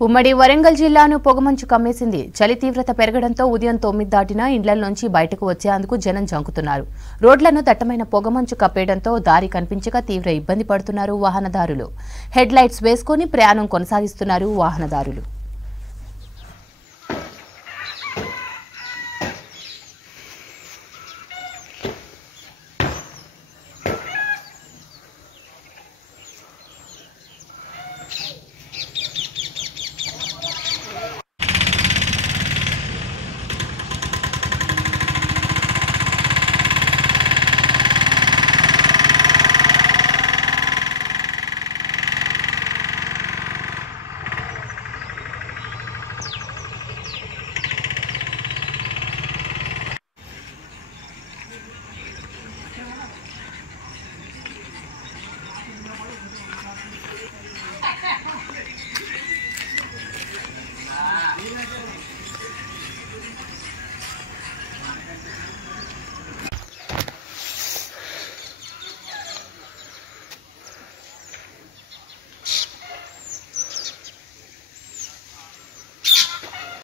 ఉమ్మడి వరంగల్ జిల్లాను పొగమంచు కమ్మేసింది. చలి తీవ్రత పెరగడంతో ఉదయం 9 దాటినా ఇండ్లలోంచి బయటకు వచ్చేందుకు జనం జంకుతున్నారు. రోడ్లను దట్టమైన పొగమంచు కప్పేయడంతో దారి కనిపించక తీవ్ర ఇబ్బంది పడుతున్నారు వాహనదారులు. హెడ్ లైట్స్ వేసుకుని ప్రయాణం కొనసాగిస్తున్నారు వాహనదారులు.